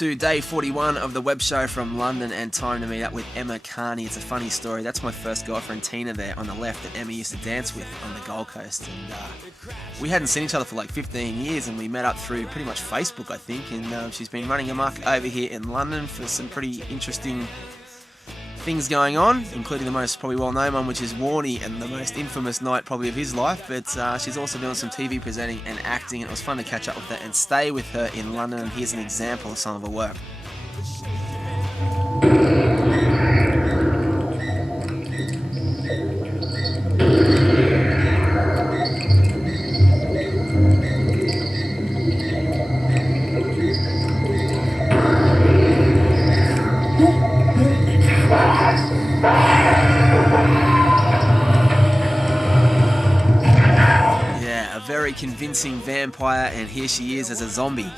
to day 41 of the web show from London, and time to meet up with Emma Kearney. It's a funny story. That's my first girlfriend, Tina, there on the left, that Emma used to dance with on the Gold Coast. And we hadn't seen each other for like 15 years, and we met up through pretty much Facebook, I think. And she's been running a market over here in London for some pretty interesting things going on, including the most probably well-known one, which is Warnie, and the most infamous night probably of his life. But she's also doing some TV presenting and acting, and it was fun to catch up with her and stay with her in London. And here's an example of some of her work. Yeah, a very convincing vampire, and here she is as a zombie.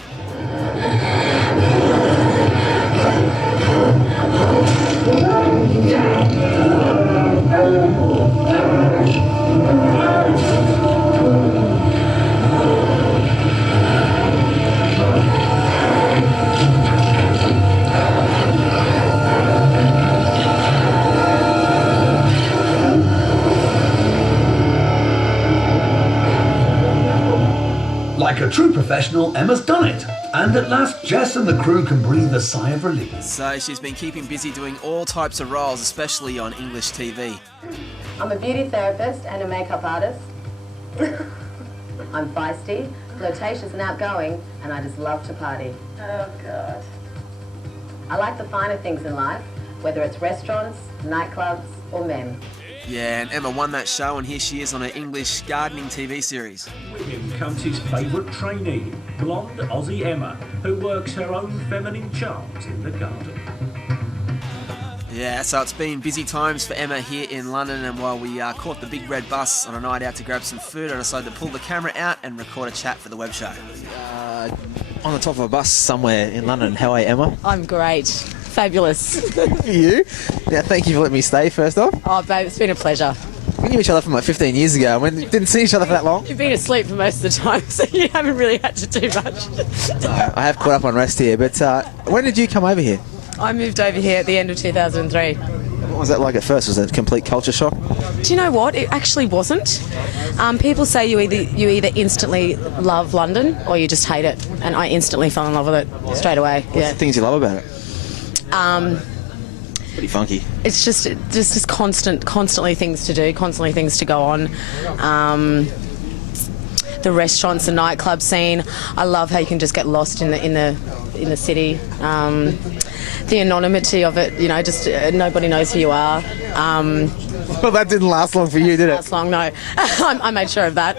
Like a true professional, Emma's done it. And at last, Jess and the crew can breathe a sigh of relief. So she's been keeping busy doing all types of roles, especially on English TV. I'm a beauty therapist and a makeup artist. I'm feisty, flirtatious and outgoing, and I just love to party. Oh, God. I like the finer things in life, whether it's restaurants, nightclubs, or men. Yeah, and Emma won that show, and here she is on her English gardening TV series. With him comes his favourite trainee, blonde Aussie Emma, who works her own feminine charms in the garden. Yeah, so it's been busy times for Emma here in London, and while we caught the big red bus on a night out to grab some food, I decided to pull the camera out and record a chat for the web show. On the top of a bus somewhere in London. How are you, Emma? I'm great. Fabulous. You? Yeah, thank you for letting me stay, first off. Oh, babe, it's been a pleasure. We knew each other from like 15 years ago, and we didn't see each other for that long. You've been asleep for most of the time, so you haven't really had to do much. I have caught up on rest here, but when did you come over here? I moved over here at the end of 2003. What was that like at first? Was it a complete culture shock? Do you know what? It actually wasn't. People say you either instantly love London or you just hate it, and I instantly fell in love with it straight away. What's the things you love about it? Pretty funky. It's just constantly things to do, constantly things to go on. The restaurants and nightclub scene. I love how you can just get lost in the city. The anonymity of it, just nobody knows who you are. Well, that didn't last long for you, did it? Last long, no. I made sure of that.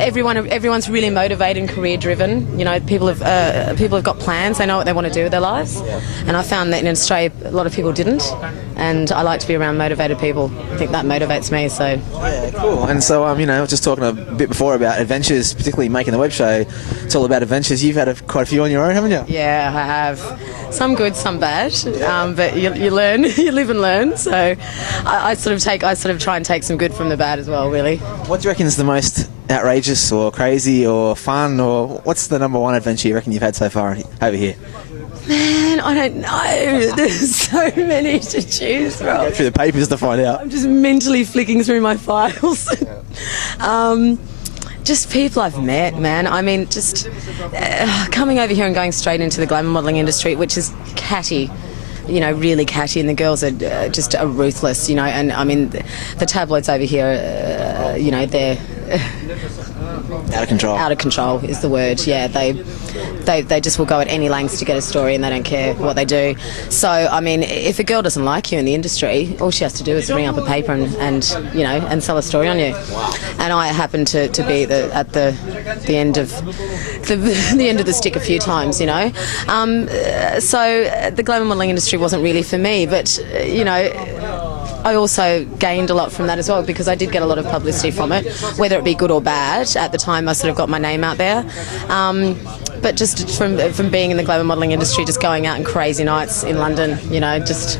Everyone's really motivated and career driven. People have got plans. They know what they want to do with their lives. And I found that in Australia, a lot of people didn't. And I like to be around motivated people. I think that motivates me. So yeah, cool. And so just talking a bit before about adventures, particularly making the web show. It's all about adventures. You've had quite a few on your own, haven't you? Yeah, I have. Some good, some bad. But you learn, you live and learn. So I sort of try and take some good from the bad as well, really. What do you reckon is the most outrageous or crazy or fun, or what's the number one adventure you reckon you've had so far over here? Man, I don't know. There's so many to choose from. Go through the papers to find out. I'm just mentally flicking through my files. Just people I've met, man. I mean, just coming over here and going straight into the glamour modelling industry, which is catty. Really catty, and the girls are just ruthless, and I mean, the tabloids over here, they're out of control. Out of control is the word. Yeah, they just will go at any lengths to get a story, and they don't care what they do. So, I mean, if a girl doesn't like you in the industry, all she has to do is ring up a paper and sell a story on you. And I happen to be at the end of the end of the stick a few times, So the glamour modelling industry wasn't really for me, but I also gained a lot from that as well, because I did get a lot of publicity from it, whether it be good or bad. At the time, I sort of got my name out there. But just from being in the glamour modelling industry, just going out on crazy nights in London, just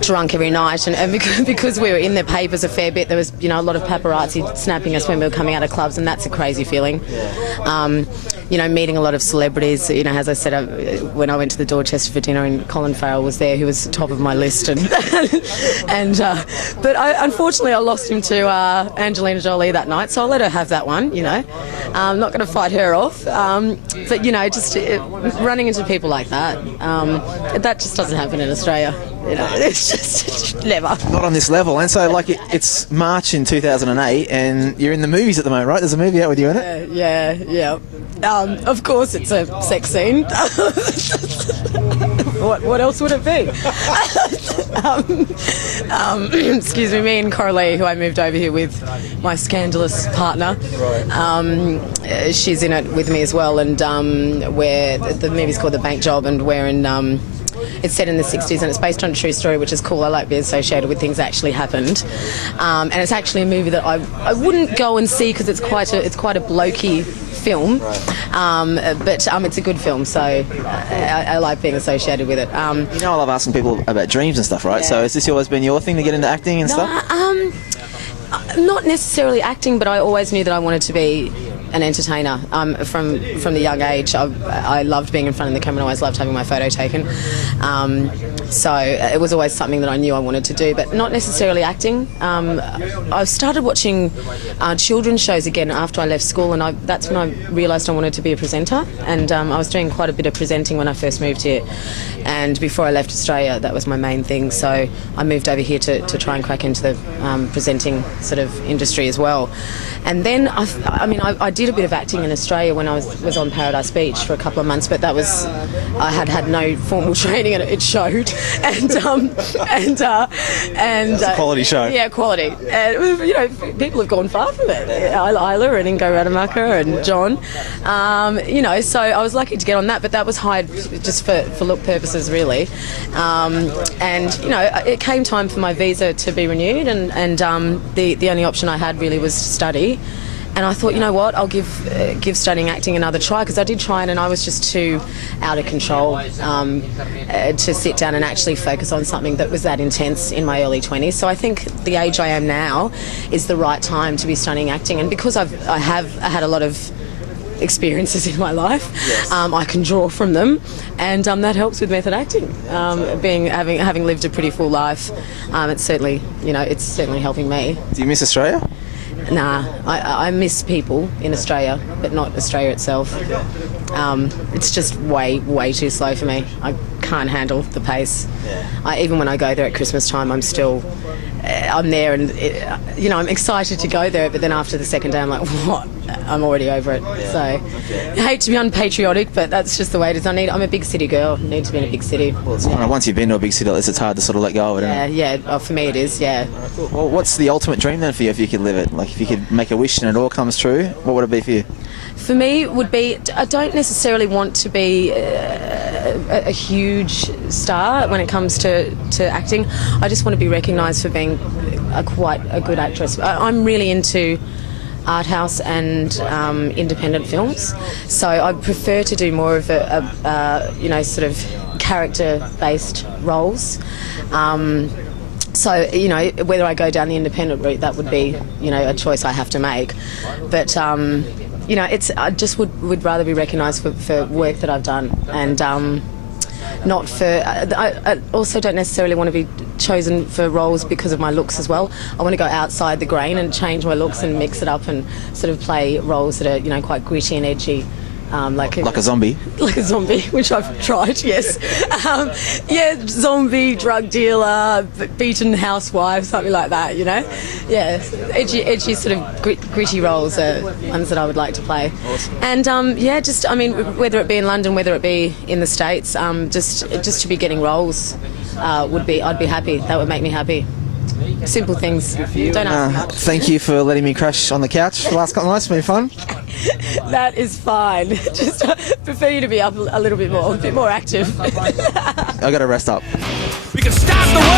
drunk every night, and because we were in the papers a fair bit, there was a lot of paparazzi snapping us when we were coming out of clubs, and that's a crazy feeling. meeting a lot of celebrities. As I said, when I went to the Dorchester for dinner, and Colin Farrell was there, who was top of my list, but unfortunately I lost him to Angelina Jolie that night, so I'll let her have that one. I'm not going to fight her off, but just running into people like that, that just doesn't happen in Australia. It's just never. Not on this level. And so, it's March in 2008, and you're in the movies at the moment, right? There's a movie out with you in it. Yeah. Of course, it's a sex scene. What else would it be? Excuse me and Coralie, who I moved over here with, my scandalous partner. She's in it with me as well, and where the movie's called The Bank Job, and we're in. It's set in the 60s and it's based on a true story, which is cool. I like being associated with things that actually happened, and it's actually a movie that I wouldn't go and see because it's quite a blokey film, but it's a good film, so I like being associated with it. I love asking people about dreams and stuff, right? Yeah. So has this always been your thing to get into acting and stuff? Not necessarily acting, but I always knew that I wanted to be an entertainer from the young age. I loved being in front of the camera and always loved having my photo taken. So it was always something that I knew I wanted to do, but not necessarily acting. I started watching children's shows again after I left school, and that's when I realised I wanted to be a presenter. And I was doing quite a bit of presenting when I first moved here. And before I left Australia, that was my main thing. So I moved over here to try and crack into the presenting sort of industry as well. And then I did a bit of acting in Australia when I was on Paradise Beach for a couple of months, but I had no formal training and it showed. And it's a quality show. Yeah, quality. And people have gone far from it. Isla and Ingo Rademacher and John. So I was lucky to get on that, but that was hired just for look purposes, really. It came time for my visa to be renewed, and the only option I had really was to study. And I thought, you know what, I'll give studying acting another try, because I did try it and I was just too out of control to sit down and actually focus on something that was that intense in my early 20s. So I think the age I am now is the right time to be studying acting, and because I have had a lot of experiences in my life, yes. I can draw from them, and that helps with method acting. Having lived a pretty full life, it's certainly helping me. Do you miss Australia? Nah, I miss people in Australia, but not Australia itself. It's just way too slow for me. I can't handle the pace. Yeah. Even when I go there at Christmas time, I'm there, and I'm excited to go there, but then after the second day I'm like, what? I'm already over it. Yeah. So I hate to be unpatriotic, but that's just the way it is. I'm a big city girl. I need to be in a big city. Well, once you've been to a big city, it's hard to sort of let go of it. Yeah. Oh, for me it is. Yeah. Well, what's the ultimate dream then for you if you could live it? Like if you could make a wish and it all comes true, what would it be for you? For me, it would be, I don't necessarily want to be a huge star when it comes to acting. I just want to be recognised for being quite a good actress. I'm really into art house and independent films, so I prefer to do more of sort of character-based roles. So, whether I go down the independent route, that would be, a choice I have to make. But, I just would rather be recognised for work that I've done, and not for... I also don't necessarily want to be chosen for roles because of my looks as well. I want to go outside the grain and change my looks and mix it up and sort of play roles that are, quite gritty and edgy. Like a zombie? Like a zombie, which I've tried, yes. Zombie, drug dealer, beaten housewife, something like that, Yeah, edgy sort of gritty roles are ones that I would like to play. Awesome. And, whether it be in London, whether it be in the States, just to be getting roles I'd be happy. That would make me happy. Simple things. Don't ask me. Thank you for letting me crash on the couch for the last couple of nights. It's been fun. That is fine. Just prefer you to be up a little bit more, active. I've got to rest up. We can stop the world.